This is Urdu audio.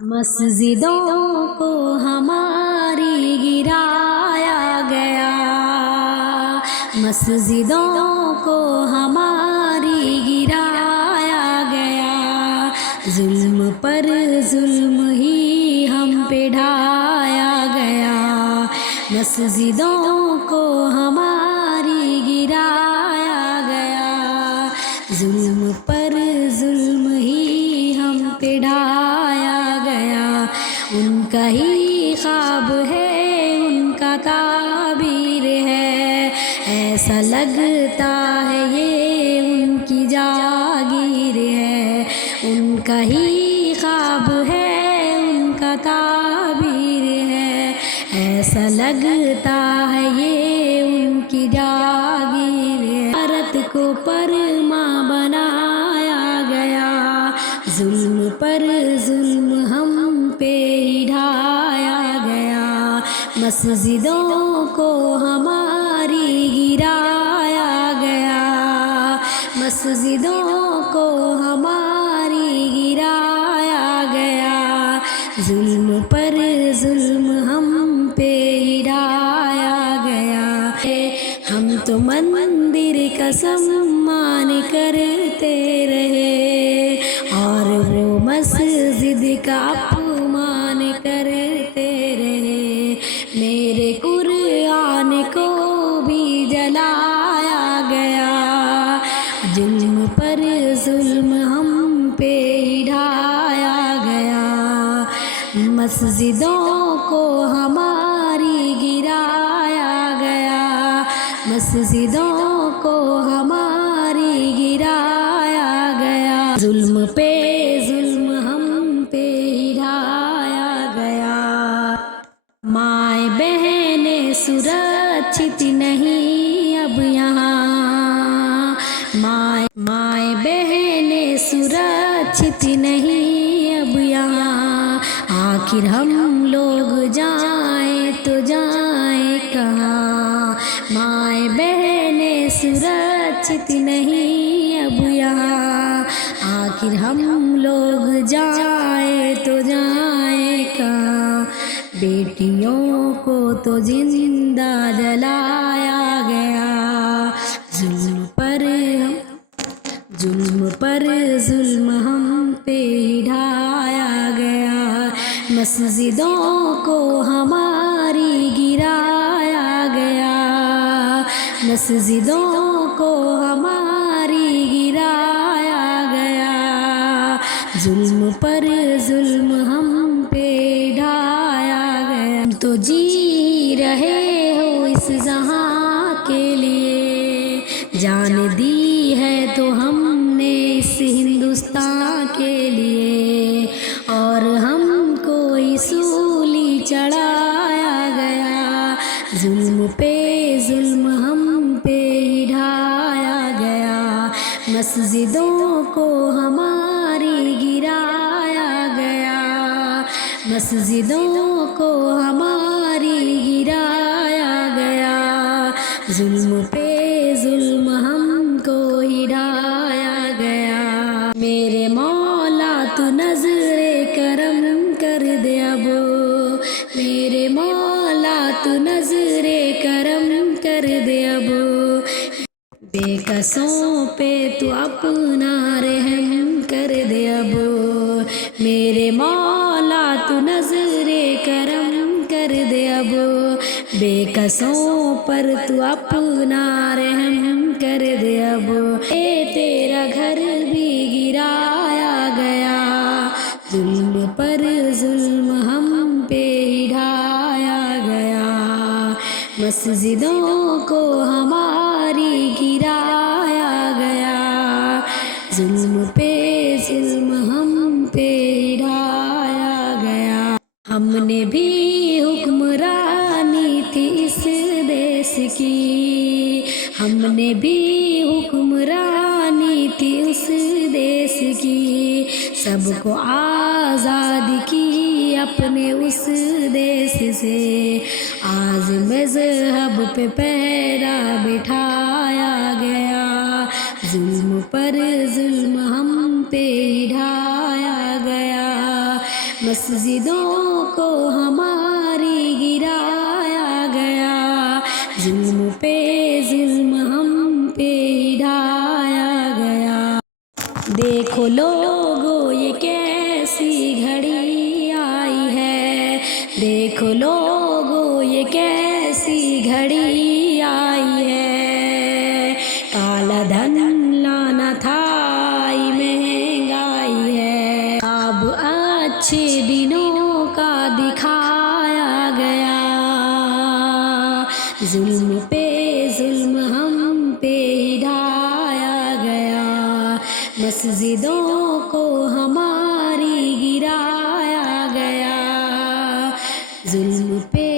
مسجدوں کو ہماری گرایا گیا، مسجدوں کو ہماری گرایا گیا، ظلم پر ظلم ہی ہم پہ ڈھایا گیا، مسجدوں کو ہماری گرایا گیا، ظلم پر ظلم ہی ہم پہ ڈھایا گیا، ان کا ہی خواب ہے، ان کا تعبیر ہے، ایسا لگتا ہے یہ ان کی جاگیر ہے، ان کا ہی خواب ہے، ان کا تعبیر ہے، ایسا لگتا ہے یہ ان کی جاگیر ہے، بھارت کو پرماں بنایا گیا، ظلم پر ظلم ہم پہ ہی ڈھایا گیا، مسجدوں کو ہماری گرایا گیا، مسجدوں کو ہماری گرایا گیا، ظلم پر ظلم ہم پہ ہی ڈھایا گیا، ہم تو مندر کا سمان کرتے رہے اور وہ مسجد کا اپمان کرتے رہے، میرے قرآن کو بھی جلایا گیا، ظلم پر ظلم ہم پہ ہی ڈھایا گیا، مسجدوں کو ہماری گرایا گیا، مسجدوں کو ہماری گرایا گیا، ظلم پہ ظلم ہم پہ ہی ڈھایا گیا، مائیں بہنیں سرکشت نہیں اب یہاں، مائیں بہنیں سرکشت نہیں اب یہاں، آخر ہم لوگ جائیں تو جائیں کہاں، مائیں بہنیں سرکشت نہیں اب یہاں، آخر ہم لوگ جائیں تو جائیں کہاں، بیٹیوں کو تو زندہ جلایا گیا، ظلم پر ظلم ہم پہ ہی ڈھایا گیا، مسجدوں کو ہماری گرایا گیا، مسجدوں کو ہماری گرایا گیا، ظلم پر ظلم ہم پہ ڈھایا گیا، تم تو جی رہے ہو اس جہاں کے لیے، جان دی ہے تو ہم نے اس ہندوستان کے لیے، اور ہم کو سولی چڑھایا گیا، ظلم پہ ظلم ہم پہ ہی ڈھایا گیا، مسجدوں کو ہماری گرایا گیا، مسجدوں کو ہماری گرایا گیا، ظلم پہ ظلم ہم کو ہی ڈھایا گیا، میرے مولا تو نظر کرم کر دے اب، میرے مولا تو نظر کرم کر دے اب، بے کسوں پہ تو اپنا رحم کر دے اب، میرے مولا تو نظر کرم کر دے اب، بے کسوں پر تو اپنا رحم کر دے اب، اے تیرا گھر بھی گرایا گیا، ظلم پر ظلم ہم پہ ہی ڈھایا گیا، مسجدوں کو ہماری گرایا گیا، ظلم پہ ظلم ہم پہ ہی ڈھایا گیا، ہم نے بھی حکمرانی تھی اس دیس کی، ہم نے بھی حکمرانی تھی اس دیس کی، سب کو آزاد کی اپنے اس دیس سے، آج مذہب پہ پیرا بٹھایا گیا، ظلم پر ظلم ہم پہ ڈھایا گیا، مسجدوں کو ہماری گرایا گیا، ظلم پہ ظلم ہم پہ ڈھایا گیا۔ دیکھو لوگو یہ کیسی گھڑی آئی ہے، دیکھو لوگو یہ کیسی گھڑی آئی ہے، کالا دھن لانا تھا یہ مہنگائی ہے، خواب اچھے دنوں کا دکھایا گیا، ظلم پہ ظلم ہم پہ ڈھایا گیا، مسجدوں کو ہماری گرایا گیا، ظلم پہ